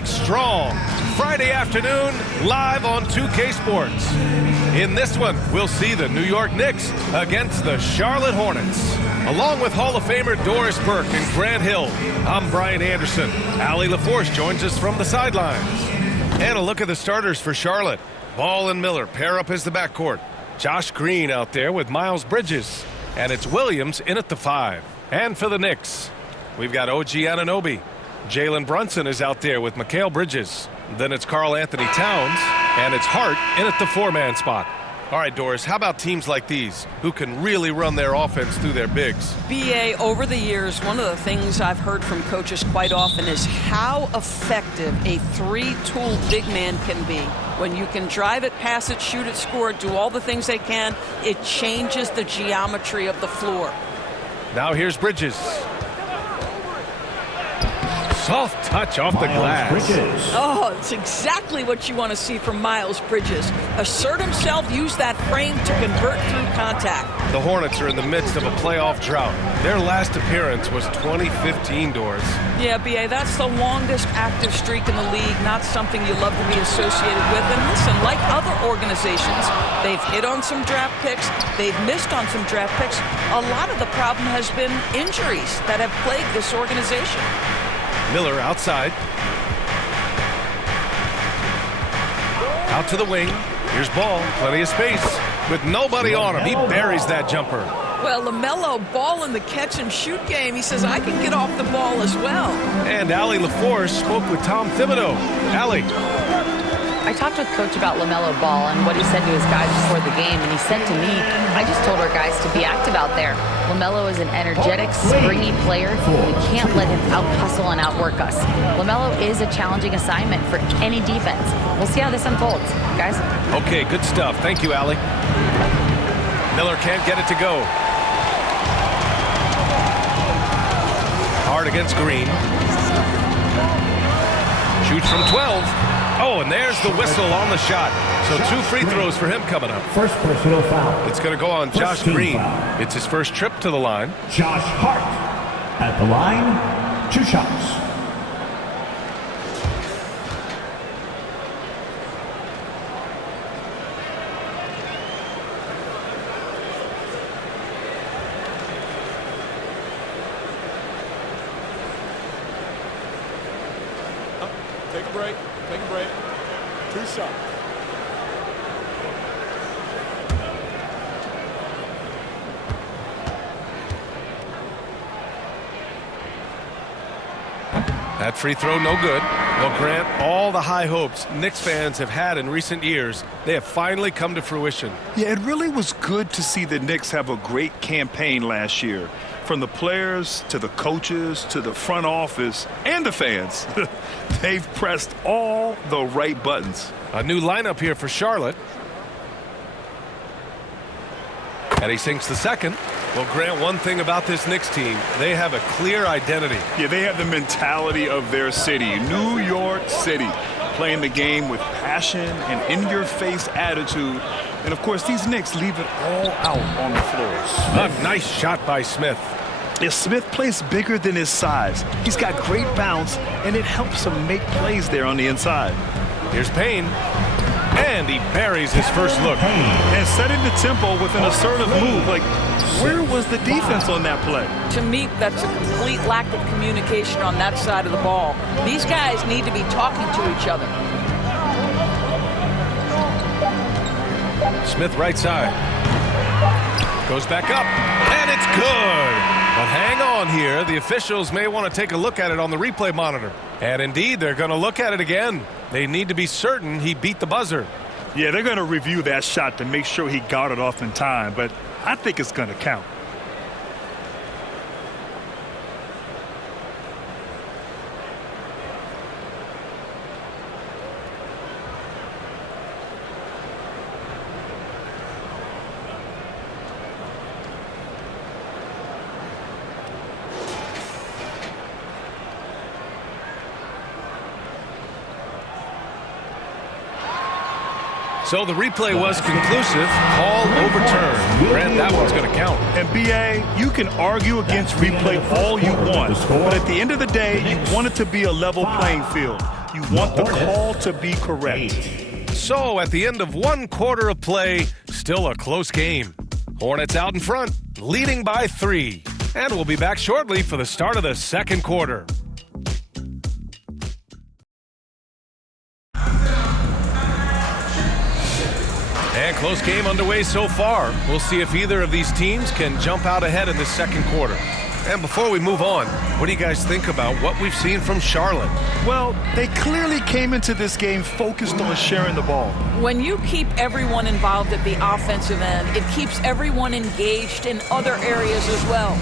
week strong. Friday afternoon, live on 2K Sports. In this one, we'll see the New York Knicks against the Charlotte Hornets. Along with Hall of Famer Doris Burke and Grant Hill, I'm Brian Anderson. Allie LaForce joins us from the sidelines. And a look at the starters for Charlotte. Ball and Miller pair up as the backcourt. Josh Green out there with Miles Bridges. And it's Williams in at the 5. And for the Knicks, we've got OG Anunoby. Jalen Brunson is out there with Mikal Bridges. Then it's Karl Anthony Towns, and it's Hart in at the 4-man spot. All right, Doris, how about teams like these who can really run their offense through their bigs? BA, over the years, one of the things I've heard from coaches quite often is how effective a three-tool big man can be. When you can drive it, pass it, shoot it, score it, do all the things they can, it changes the geometry of the floor. Now here's Bridges. Soft touch off the glass. Oh, it's exactly what you want to see from Miles Bridges. Assert himself, use that frame to convert through contact. The Hornets are in the midst of a playoff drought. Their last appearance was 2015, Doris. Yeah, BA, that's the longest active streak in the league, not something you love to be associated with. And listen, like other organizations, they've hit on some draft picks, they've missed on some draft picks. A lot of the problem has been injuries that have plagued this organization. Miller outside. Out to the wing. Here's Ball. Plenty of space. With nobody on him, he buries that jumper. Well, LaMelo, ball in the catch-and-shoot game. He says, I can get off the ball as well. And Allie LaForce spoke with Tom Thibodeau. Allie. I talked with Coach about LaMelo Ball and what he said to his guys before the game, and he said to me, I just told our guys to be active out there. LaMelo is an energetic, springy player. We can't let him out-hustle and outwork us. LaMelo is a challenging assignment for any defense. We'll see how this unfolds, guys. Okay, good stuff. Thank you, Allie. Miller can't get it to go. Hard against Green. Shoots from 12. Oh, and there's the whistle on the shot. So 2 free throws for him coming up. First personal foul. It's going to go on Josh Green. Foul. It's his first trip to the line. Josh Hart at the line. 2 shots. Take a break. Take a break. 2 shots. That free throw, no good. Well, Grant, all the high hopes Knicks fans have had in recent years, they have finally come to fruition. Yeah, it really was good to see the Knicks have a great campaign last year. From the players to the coaches to the front office and the fans. They've pressed all the right buttons. A new lineup here for Charlotte. And he sinks the second. Well, Grant, one thing about this Knicks team, they have a clear identity. Yeah, they have the mentality of their city, New York City, playing the game with passion and in-your-face attitude. And, of course, these Knicks leave it all out on the floor. A nice shot by Smith. Yeah, Smith plays bigger than his size. He's got great bounce, and it helps him make plays there on the inside. Here's Payne. And he buries his first look. And setting the tempo with an assertive move. Like, where was the defense on that play? To me, that's a complete lack of communication on that side of the ball. These guys need to be talking to each other. Smith right side. Goes back up. And it's good. But hang on here. The officials may want to take a look at it on the replay monitor. And indeed, they're going to look at it again. They need to be certain he beat the buzzer. Yeah, they're going to review that shot to make sure he got it off in time, but I think it's going to count. So the replay was conclusive. Call overturned. Grant, that one's going to count. And BA, you can argue against replay all you want, but at the end of the day, you want it to be a level playing field. You want the call to be correct. So, at the end of one quarter of play, still a close game. Hornets out in front, leading by 3. And we'll be back shortly for the start of the second quarter. And close game underway so far. We'll see if either of these teams can jump out ahead in the second quarter. And before we move on, what do you guys think about what we've seen from Charlotte? Well, they clearly came into this game focused on sharing the ball. When you keep everyone involved at the offensive end, it keeps everyone engaged in other areas as well.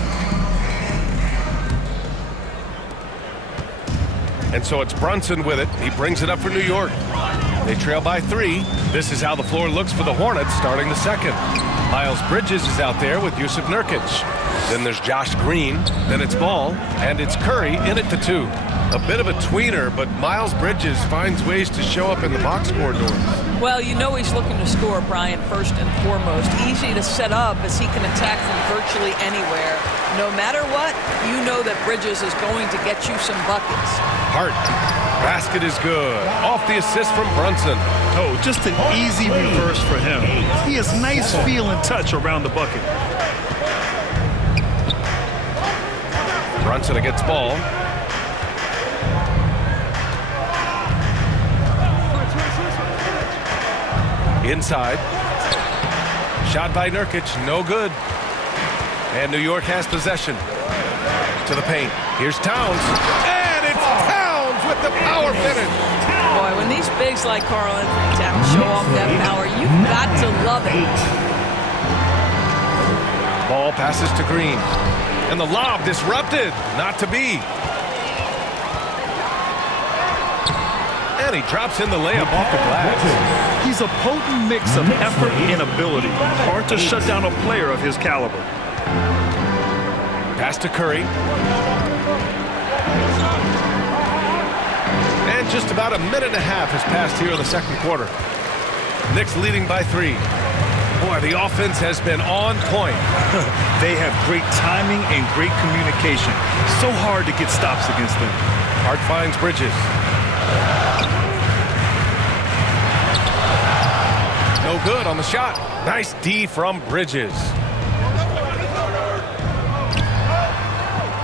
And so it's Brunson with it. He brings it up for New York. They trail by 3. This is how the floor looks for the Hornets starting the second. Miles Bridges is out there with Yusuf Nurkic. Then there's Josh Green. Then it's Ball. And it's Curry in at the 2. A bit of a tweener, but Miles Bridges finds ways to show up in the box score doors. Well, you know he's looking to score, Brian, first and foremost. Easy to set up as he can attack from virtually anywhere. No matter what, you know that Bridges is going to get you some buckets. Hart. Basket is good. Off the assist from Brunson. Oh, just an easy reverse for him. He has nice feel and touch around the bucket. Brunson against Ball. Inside. Shot by Nurkic, no good. And New York has possession. To the paint. Here's Towns. And it's Towns with the power finish. Boy, when these bigs like Karl Anthony Towns show off that power, you've got to love it. Ball passes to Green. And the lob disrupted. Not to be. And he drops in the layup off the glass. He's a potent mix of effort and ability. Hard to shut down a player of his caliber. Pass to Curry. And just about a minute and a half has passed here in the second quarter. Knicks leading by 3. Boy, the offense has been on point. They have great timing and great communication. So hard to get stops against them. Hart finds Bridges. No good on the shot. Nice D from Bridges.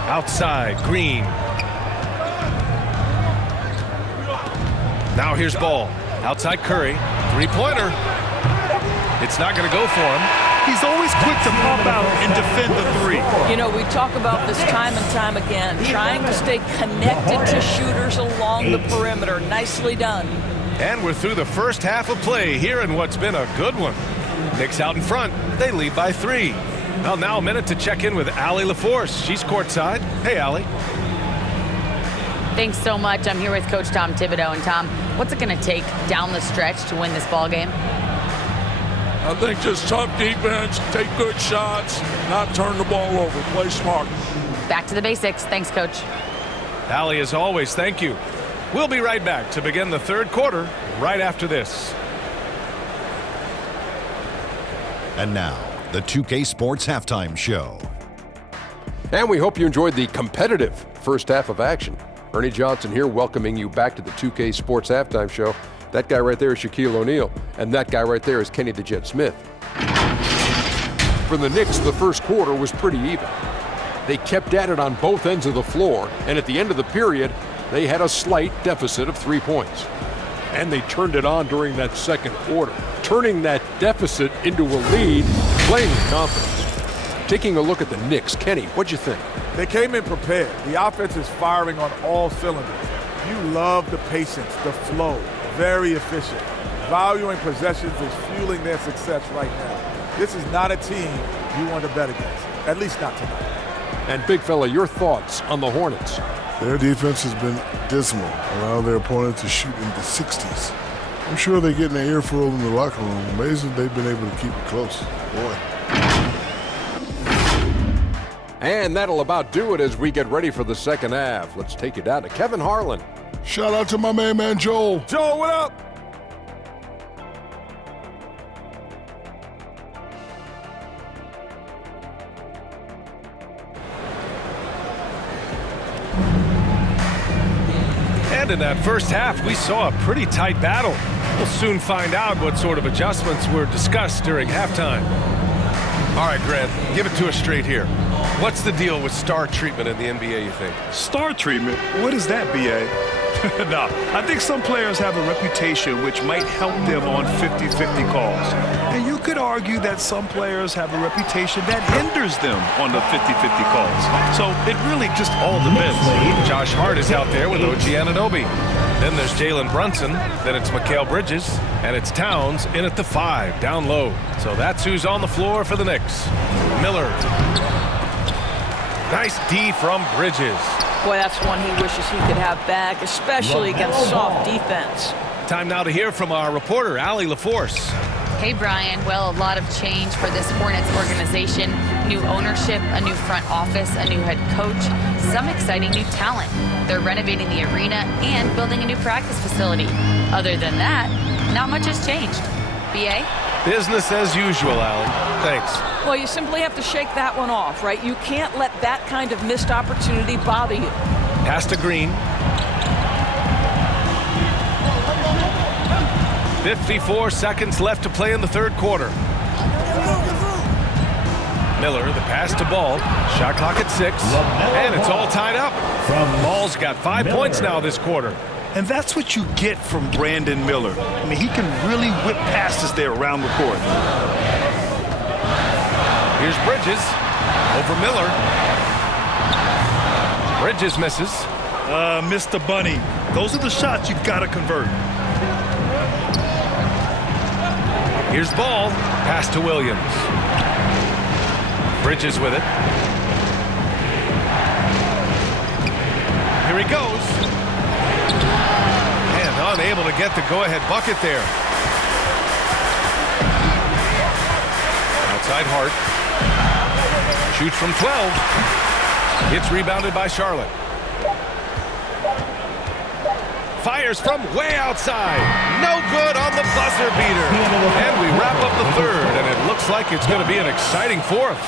Outside, Green. Now here's Ball. Outside Curry. Three-pointer. It's not going to go for him. He's always quick to pop out and defend the 3. You know, we talk about this time and time again, trying to stay connected to shooters along the perimeter. Nicely done. And we're through the first half of play here in what's been a good one. Knicks out in front. They lead by 3. Well, now a minute to check in with Allie LaForce. She's courtside. Hey, Allie. Thanks so much. I'm here with Coach Tom Thibodeau. And Tom, what's it going to take down the stretch to win this ball game? I think just tough defense, take good shots, not turn the ball over, play smart. Back to the basics. Thanks, Coach. Allie, as always, thank you. We'll be right back to begin the third quarter right after this. And now, the 2K Sports Halftime Show. And we hope you enjoyed the competitive first half of action. Ernie Johnson here welcoming you back to the 2K Sports Halftime Show. That guy right there is Shaquille O'Neal, and that guy right there is Kenny the Jet Smith. For the Knicks, the first quarter was pretty even. They kept at it on both ends of the floor, and at the end of the period, they had a slight deficit of 3 points. And they turned it on during that second quarter, turning that deficit into a lead, playing with confidence. Taking a look at the Knicks, Kenny, what'd you think? They came in prepared. The offense is firing on all cylinders. You love the patience, the flow. Very efficient. Valuing possessions is fueling their success right now. This is not a team you want to bet against, at least not tonight. And big fella, your thoughts on the Hornets? Their defense has been dismal, allowing their opponent to shoot in the 60s. I'm sure they're getting an earful in the locker room. Amazing they've been able to keep it close. Boy. And that'll about do it as we get ready for the second half. Let's take you down to Kevin Harlan. Shout out to my main man, Joel. Joel, what up? And in that first half, we saw a pretty tight battle. We'll soon find out what sort of adjustments were discussed during halftime. All right, Grant, give it to us straight here. What's the deal with star treatment in the NBA, you think? Star treatment? What is that, B.A.? No, I think some players have a reputation which might help them on 50-50 calls. And you could argue that some players have a reputation that hinders them on the 50-50 calls. So it really just all depends. Josh Hart is out there with OG Anunoby. Then there's Jalen Brunson. Then it's Mikal Bridges. And it's Towns in at the 5, down low. So that's who's on the floor for the Knicks. Miller. Nice D from Bridges. Boy, that's one he wishes he could have back, especially against soft defense. Time now to hear from our reporter, Allie LaForce. Hey, Brian. Well, a lot of change for this Hornets organization. New ownership, a new front office, a new head coach, some exciting new talent. They're renovating the arena and building a new practice facility. Other than that, not much has changed. B.A.? Business as usual, Allie. Thanks. Well, you simply have to shake that one off, right? You can't let that kind of missed opportunity bother you. Pass to Green. 54 seconds left to play in the third quarter. Miller, the pass to Ball. Shot clock at 6. And it's all tied up. Ball's got 5 points now this quarter. And that's what you get from Brandon Miller. I mean, he can really whip passes there around the court. Here's Bridges over Miller. Bridges misses. Mr. Bunny. Those are the shots you've got to convert. Here's Ball. Pass to Williams. Bridges with it. Here he goes. And unable to get the go-ahead bucket there. Outside Hart. Shoots from 12. It's rebounded by Charlotte. Fires from way outside. No good on the buzzer beater. And we wrap up the third, and it looks like it's going to be an exciting fourth.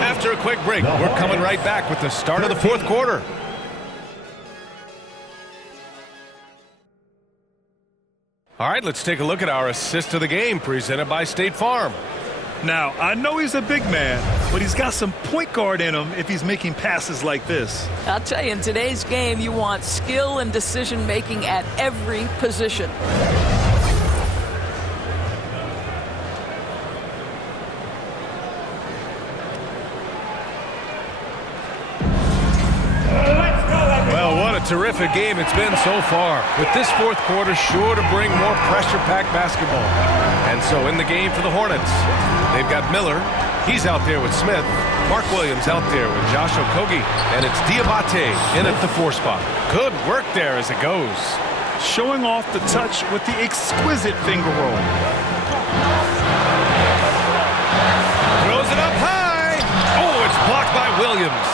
After a quick break, we're coming right back with the start of the fourth quarter. All right, let's take a look at our assist of the game presented by State Farm. Now, I know he's a big man, but he's got some point guard in him if he's making passes like this. I'll tell you, in today's game, you want skill and decision-making at every position. Well, what a terrific game it's been so far. With this fourth quarter sure to bring more pressure-packed basketball. And so in the game for the Hornets, they've got Miller. He's out there with Smith. Mark Williams out there with Josh Okogie. And it's Diabate in at the 4 spot. Good work there as it goes. Showing off the touch with the exquisite finger roll. Throws it up high. Oh, it's blocked by Williams.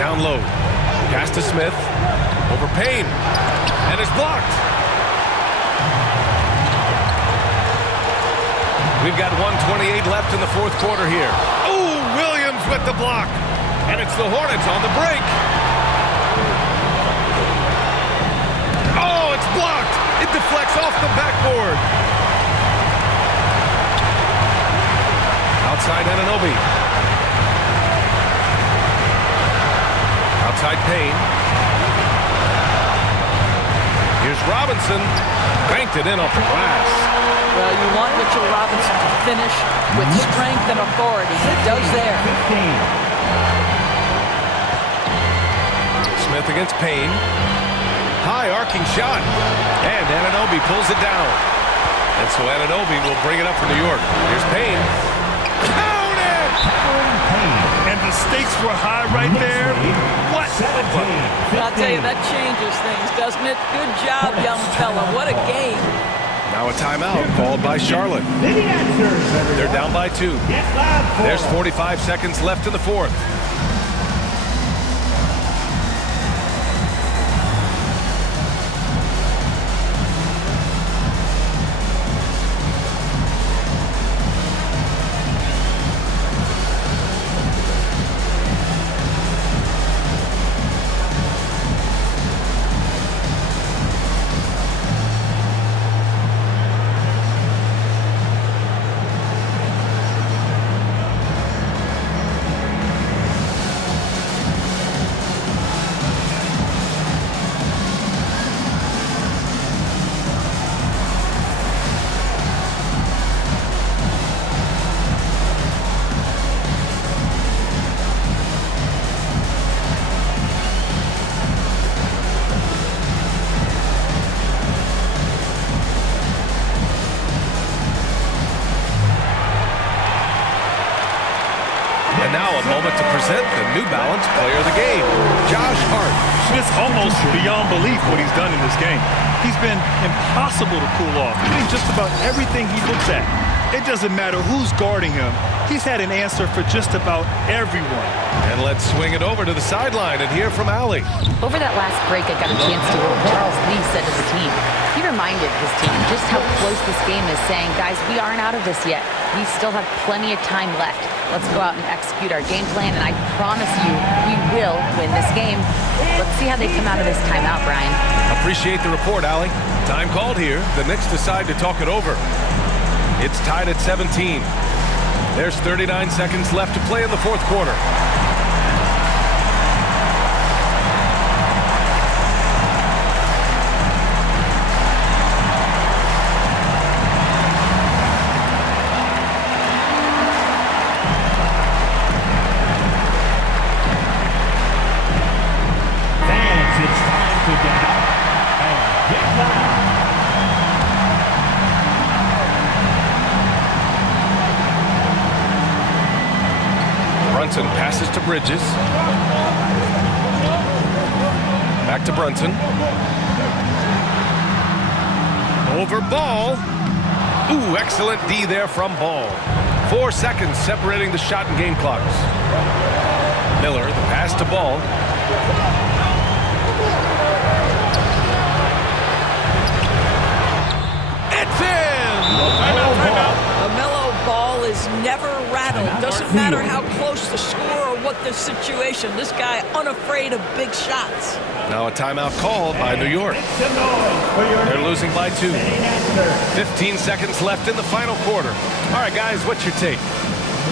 Down low. Pass to Smith. Over Payne. And it's blocked. We've got 1:28 left in the fourth quarter here. Oh, Williams with the block. And it's the Hornets on the break. Oh, it's blocked. It deflects off the backboard. Outside Anunoby. Outside Payne. Here's Robinson. Banked it in off the glass. Well, you want Mitchell Robinson to finish with strength and authority. He does there. Smith against Payne. High arcing shot. And Anunoby pulls it down. And so Anunoby will bring it up for New York. Here's Payne. Count it! And the stakes were high right there. What? I'll tell you, that changes things, doesn't it? Good job, young fella. What a game. Now a timeout called by Charlotte. They're down by 2. There's 45 seconds left in the fourth. sent the New Balance Player of the Game, Josh Hart. It's almost beyond belief what he's done in this game. He's been impossible to cool off. Hitting just about everything he looks at. It doesn't matter who's guarding him. He's had an answer for just about everyone. And let's swing it over to the sideline and hear from Allie. Over that last break, I got a chance to hear what Charles Lee said to the team. He reminded his team just how close this game is, saying, guys, we aren't out of this yet. We still have plenty of time left. Let's go out and execute our game plan, and I promise you, we will win this game. Let's see how they come out of this timeout, Brian. Appreciate the report, Allie. Time called here. The Knicks decide to talk it over. It's tied at 17. There's 39 seconds left to play in the fourth quarter. Fans, it's time to get up and get down. Brunson passes to Bridges. Back to Brunson. Over Ball. Ooh, excellent D there from Ball. 4 seconds separating the shot and game clocks. Miller, the pass to Ball. It's in! Timeout. LaMelo Ball is never rattled. Doesn't matter how close the score or what the situation. This guy unafraid of big shots. Now a timeout called by New York. They're losing by 2. 15 seconds left in the final quarter. All right, guys, what's your take?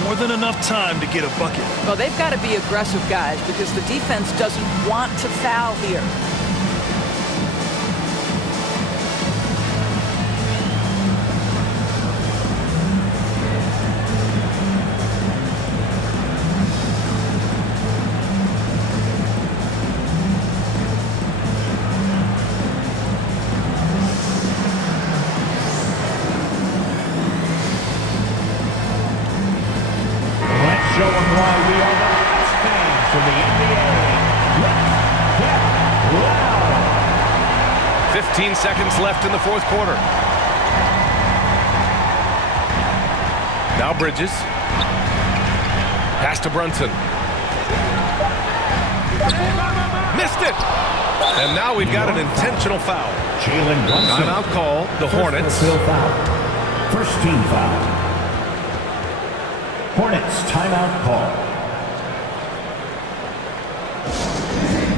More than enough time to get a bucket. Well, they've got to be aggressive, guys, because the defense doesn't want to foul here. Show them why we are the best fans in the NBA. Let's get loud. 15 seconds left in the fourth quarter. Now Bridges. Pass to Brunson. Missed it! And now we've got an intentional foul. Jalen Brunson. Timeout call, the Hornets. First team foul. Hornets timeout call.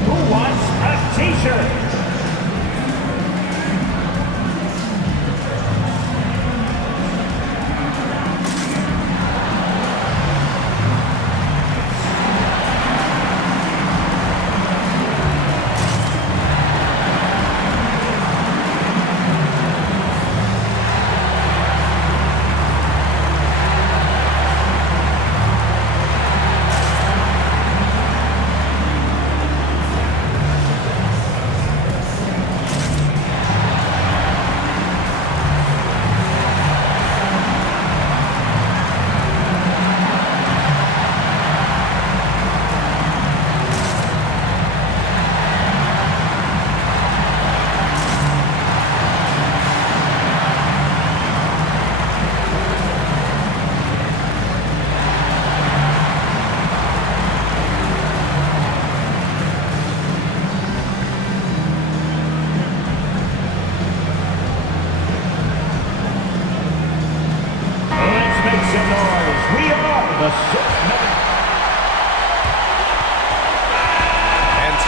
Who wants a t-shirt?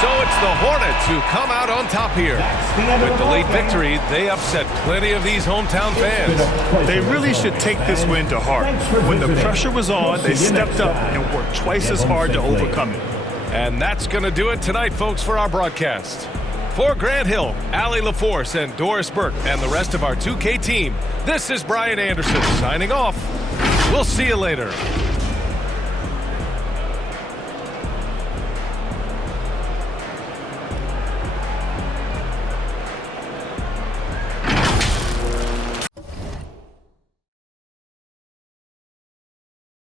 So it's the Hornets who come out on top here. With the late victory, they upset plenty of these hometown fans. They really should take this win to heart. When the pressure was on, they stepped up and worked twice as hard to overcome it. And that's going to do it tonight, folks, for our broadcast. For Grant Hill, Allie LaForce, and Doris Burke, and the rest of our 2K team, this is Brian Anderson signing off. We'll see you later.